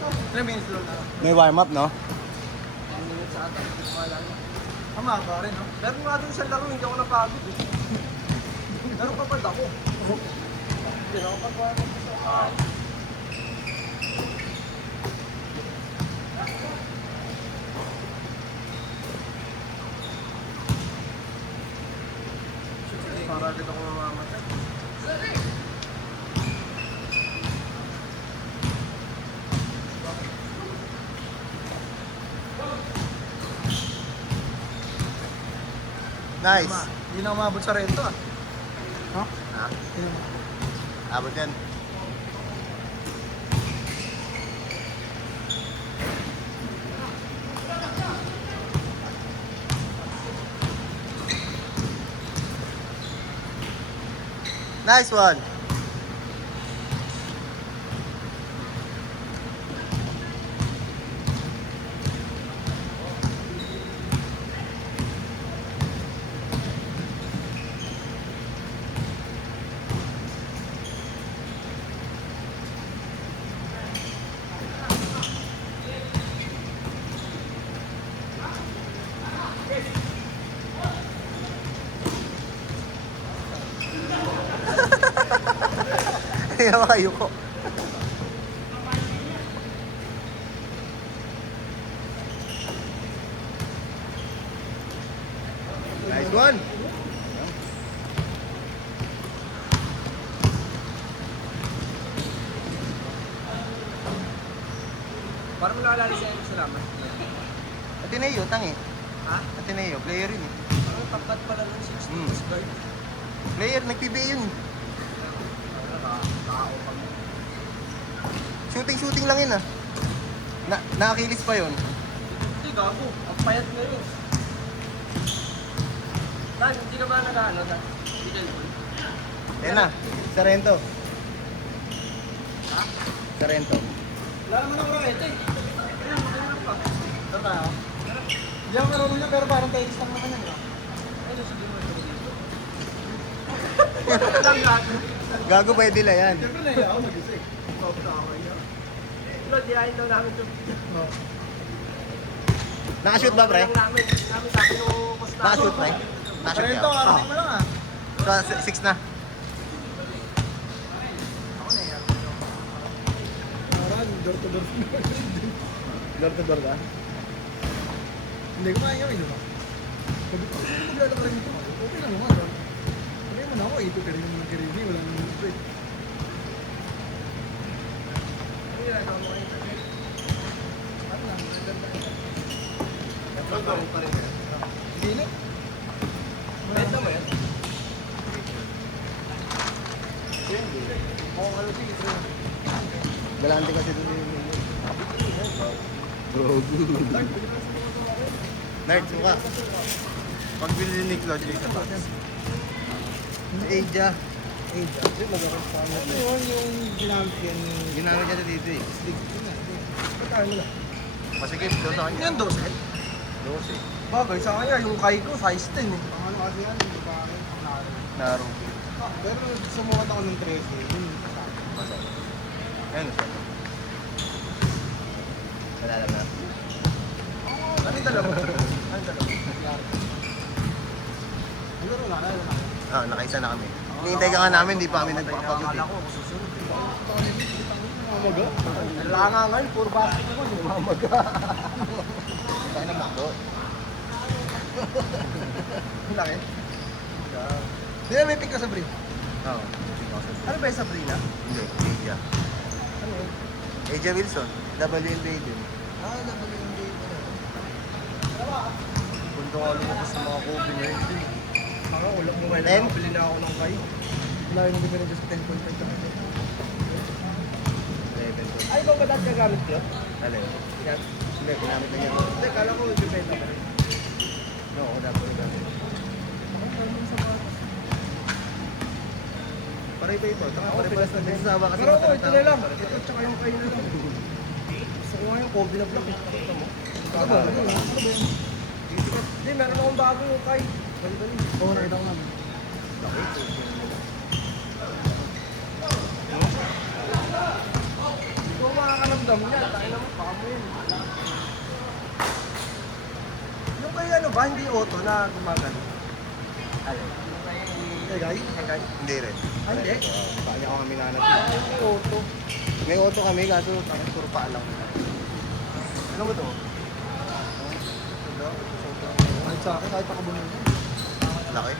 3 minutes lang na. May warm up, no? 10 minutes ata. Tama ba rin, no? Meron nga din sa laro, hindi ako napagod eh. Meron pa pad ako. Hindi ako pag-warm up sa para agad ako mamamatay. Nice. Hindi na umabot sa rento ah. Ha? Hindi na. Abot yan. Nice one. Kaya kayo ko. Nice one. Parang mo nakalala si Eric Salamat. Ateneo, tangi. Ha? Ateneo, player yun eh. Parang tapat pala ng 60 plus guard. Player, nag-PBA yun. Tao pa mo. Shooting lang yun ah. Nakakilis pa yun. Hindi, gago. Ang payat na yun. Dan, hindi ka ba nag-ano, Dan? Middle ball? Yan na, Sarento. Ha? Sarento. Wala naman ang rakete eh. Ayun, ayun pa. Ito tayo. Hindi ako marunong niya, pero parang tennis lang naman yan. Ayun, sige mo ito dito. Lang gago. Gago pa nila yan. Siyempre na ako mag-isip. Tama yan. Pero diyahin daw namin ito. Nakashoot ba, pre? Namin sabi nung Costa. Nakashoot, pre? Nakashoot Sarento, ka? karating mo lang ah. So, 6 na. Ako na yan. Parang door to door. Door to door ka? Hindi ko kaya yun, di ba? Sabi ko, ano maglalaka rin ito? Okay lang naman. Sabi mo na ako, ito ka rin naman nag-review, wala naman ito eh. Ano ginagawa mo kayo? Ano lang, maganda. Nagpapawin pa rin. Hindi na. Benta mo yan? Oo, ano sige, sige. Galante kasi doon yung... Bro, good. Nerd, suka. Pagbili ni Claude sa box. Asia. Asia. Hindi, mag-akit pa kami. Ano yun yung ginamit yan? Ginamit niya dito eh. Slig. Yun na. Pagkaan mo lang. Masikip daw sa kanya. Yan, 12. 12. Bagay sa kanya, yung kay ko, size 10 eh. Ang ano kasi yan, hindi pa kami panalo. Naro. Pero sumukat ako ng 13. Yun. Ayun, siya. Wala lang na. Ano yung dalawa? Ano yung dalawa? Ano rin, wala na. Ah, nakaisa na kami. Hinihintay ka nga namin, di pa kami nagpapagod Akala eh. ko, ako susunod eh. Mamaga. Langa ngayon, puro basketball, yung mamaga. Tayo na mako. Ang laki. Di ba may pick ka sa Brie? Oo. Ano ba yung Sabrina? Hindi, Asia. Ano yun? Asia Wilson, WNBA din. Ah, WNBA pa na. Punto ka lumabas sa mga kobe niya yun. Ako, ulam mo ngayon. 10? Nakabili na ako ng kay. Wala yung bibili sa 10.5 kami. 11. Ay, ba ba dati gagamit ko? Alin? Yan. Hindi, ginamit na niya. Hindi, kala ko ibibenta pa rin. No, ako dapat ko gamit. Pare-iba. Taka pare-pares na nagsasawa kasi Pero ako, ito na lang. Pare-pares. Ito, tsaka yung kayo na lang. Gusto ko nga yung Kobe na block eh. Ito mo. Ano ba? Ano ba? Ano ba yun? Hindi, meron akong bago yung kay. Bali-bali. Owner daw namin. Hindi ko makakanap pakiramdam niya. Tayo naman, baka mo yun. Yung kaya ano ba, hindi auto na gumagano? Alin? Yung kaya Kagay? Kagay? Hindi rin. Ah, hindi? Kanya ko kami nanat. Hindi auto. May auto kami, kaso parang puro pa lang. Ano ba ito? Kahit sa akin, kahit ako bumili. Laki.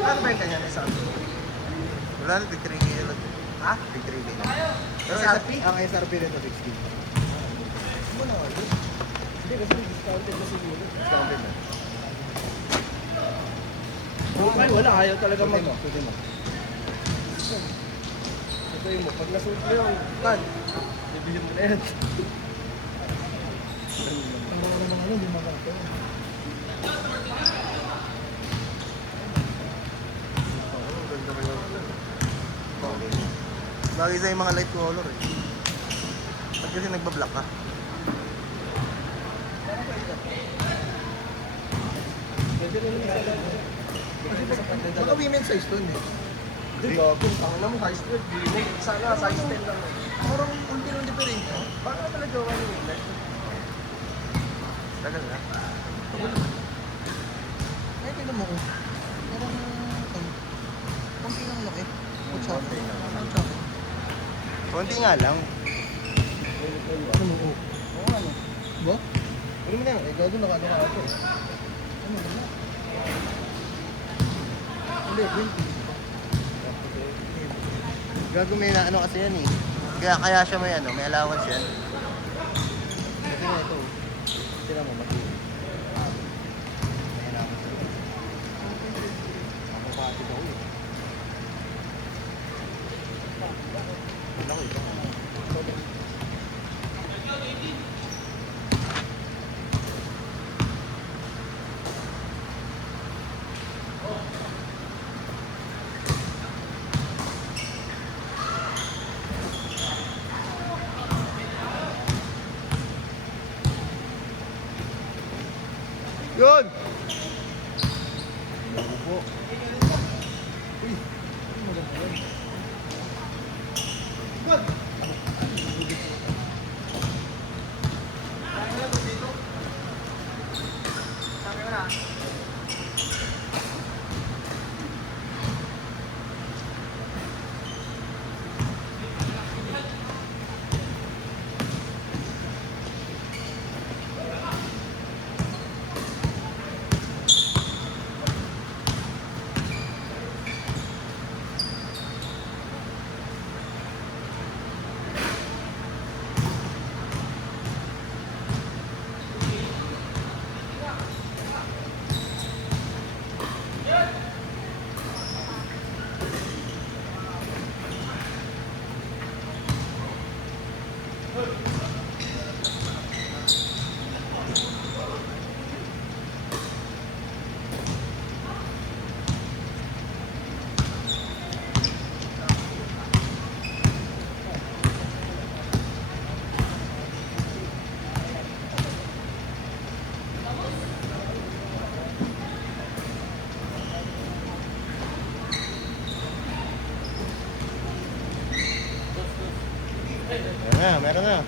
Ano ba yung kanya na isang? Wala na, tig 3K lang. Ha? Tig 3K lang. Pero SRP? ang SRP nito 60. Ano na kayo? Hindi, kasi discounted na siguro. Discounted na. Okay, wala. Ayaw talaga mag... Pwede mo. Sabi mo, pag nasuot mo yung tan, bibili mo na yan. Ang mga naman ano, hindi makakatawa. Oo, ganda kayo. Bagay sa yung mga light color eh. Pag kasi nagbablock ka. Pwede na yung isa lang. Baka women's size to, hindi. Hindi, gago. Tama naman, size 12. Sana, size 10 lang. Parang unti lang diferensya. Baka pala jowa ni Miller. Tagal na. Ay, tingnan mo ko. Parang, konti lang laki. Kung sa akin. Kung sa akin. Konti nga lang. Ano, oo. Oo, ano? Ba? Ano mo na yan? Ikaw doon nakano ka ito. Ano na? Hindi, 20. Gago may na ano kasi yan eh. Kaya siya may ano, may allowance yan. Kasi nga ito. Sila mo, mag-iwi. May allowance yan. Ako kapatid ako eh. Wala ko ito. Yun! Bago po. Uy, ano maganda yan? Sabi mo na. Meron na.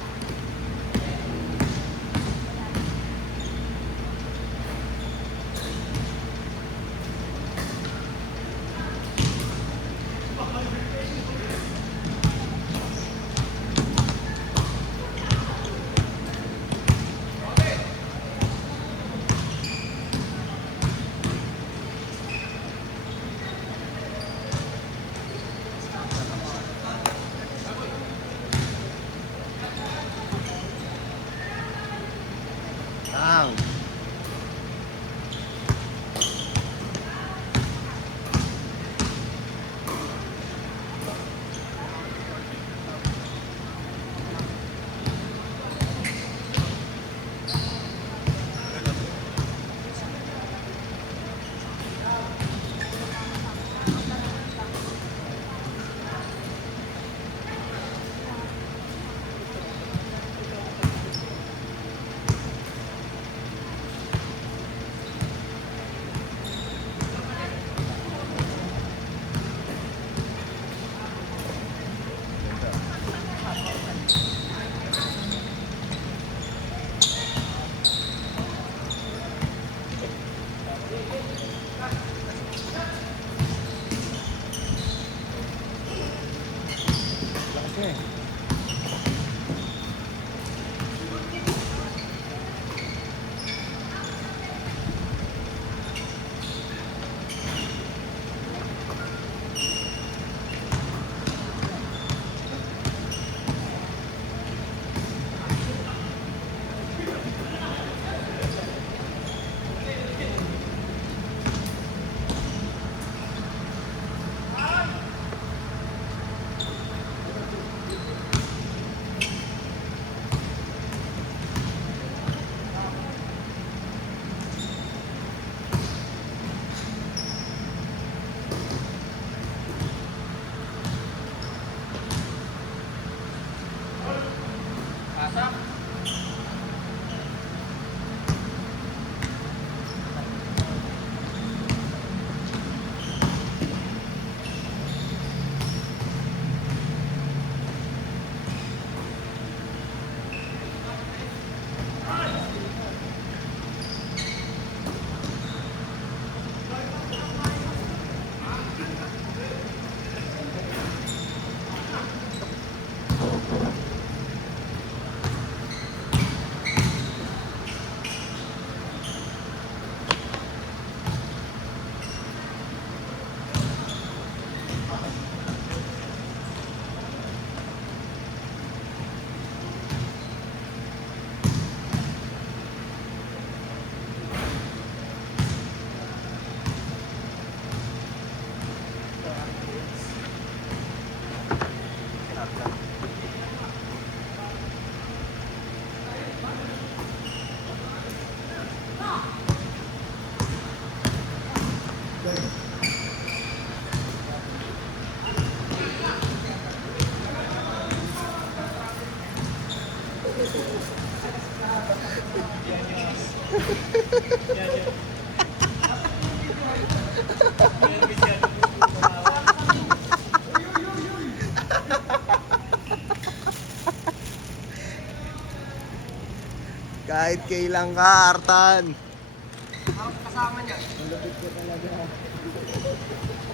Kahit kailan ka, Artan. Ang kasama niya. Malapit ko talaga.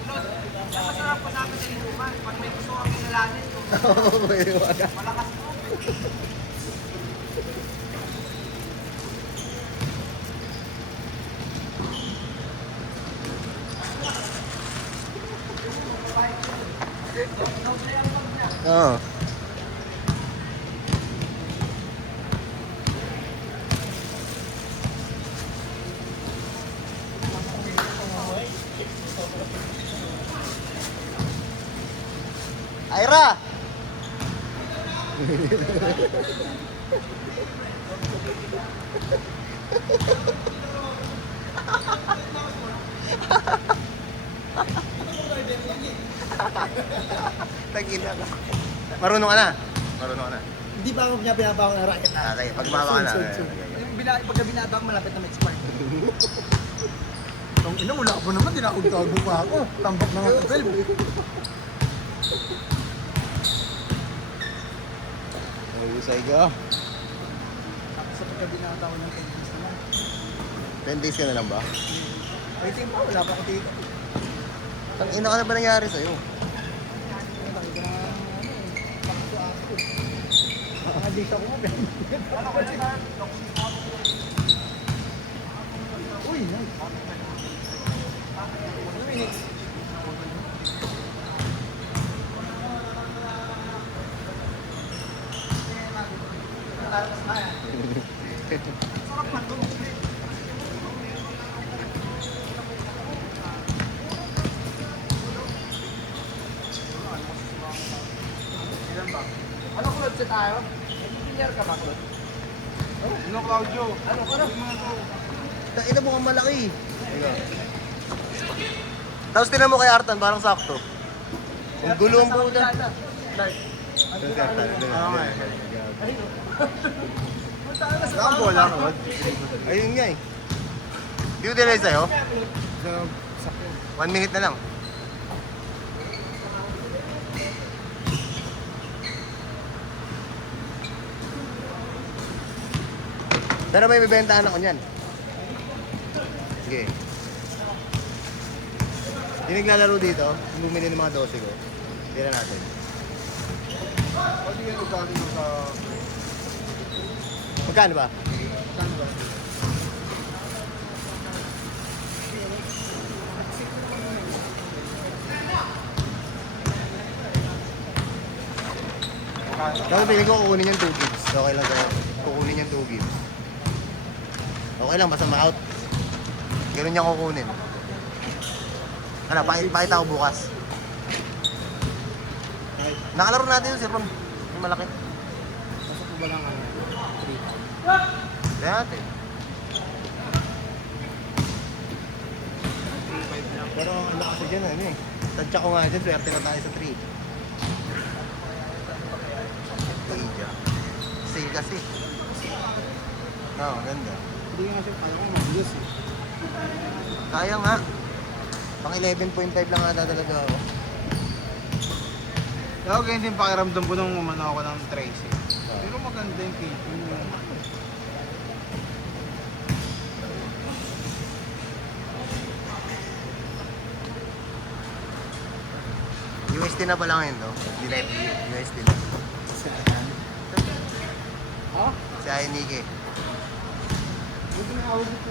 Ang masarap kasama sa inuman. Pag may gusto kang kinalanin, Oo, pwede wala. malakas mo. Oo. Ira! Tagina ka. Marunong ka na? Marunong ka na? Hindi pa ako niya pinapako ng racket na. Okay, pag mawa ka na. Pagka binata ako, malapit na may spark. Ang ina, wala pa naman, tinakog-tago pa ako. Tambak na nga sa 12. Ayusay ka. Tapos sa pagka binata ko ng 10 days naman. 10 days ka na lang ba? Ay, tingin pa, wala pa ako tito. Ang ina ka na ba nangyari sa'yo? Nakita na pakso-aso. Nakadis ako nga. Ano ko yan? Uy, nice. Ano kulot sa tayo? Engineer ka ba kulot? Ano, Claudio? Ano ka na? Ina mo kang malaki. Tapos tinan mo kay Artan, parang sakto. Ang gulo ang puta. Rambo lang ako. Ayun nga eh. Di ko dinay sa'yo? 1 minute na lang. Pero may bibentahan ako niyan. Sige. Yung naglalaro dito, yung bumili ng mga 12 ko. Tira natin. Pwede yan ugali mo sa... Magkano ba? Saan ba? Kasi piling ko kukunin yung 2 gigs. Okay lang sa'yo. Kukunin yung 2 gigs. Okay lang, basta ma-out. Ganun niya kukunin. Ano, pakita ko bukas. Nakalaro natin yung si Ron. Yung malaki. Pasok mo ba lang ano? 3. Kaya natin. Pero ano kasi dyan, ano eh. Tansya ko nga dyan, swerte na tayo sa 3. Sale kasi. Oo, ganda. Hindi nga siya kaya ko mag-use eh. Kaya nga. Pang 11.5 lang ata talaga ako. Kaya ganyan din pakiramdam ko nung umano ako ng Tracy. Pero maganda yung keeping mo. USD na pala ngayon, no? Hindi na FPU. USD na. Ha? Si Ainike. Hindi na awag ito.